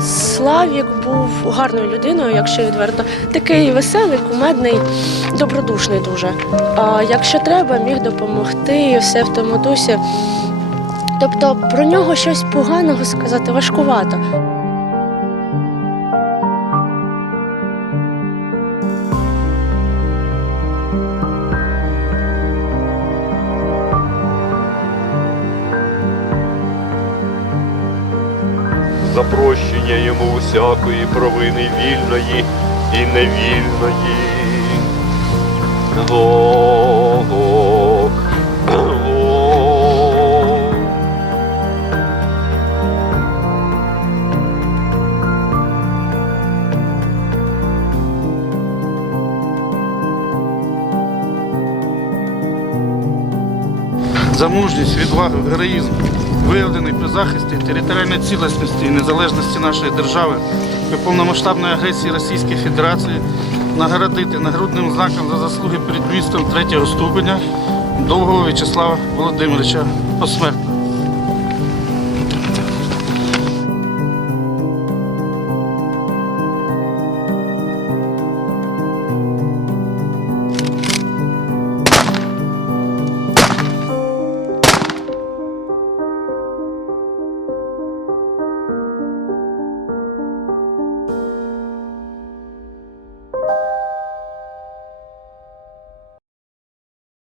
Славік був гарною людиною, якщо відверто. Такий веселий, кумедний, добродушний дуже. А якщо треба, міг допомогти, все в тому дусі. Тобто про нього щось поганого сказати важкувато. За прощення йому усякої провини вільної і невільної. Го, за мужність, відвагу, героїзм, виявлений при захисті територіальної цілісності і незалежності нашої держави при повномасштабної агресії Російської Федерації нагородити нагрудним знаком за заслуги перед містом третього ступеня Довгого В'ячеслава Володимировича посмертно.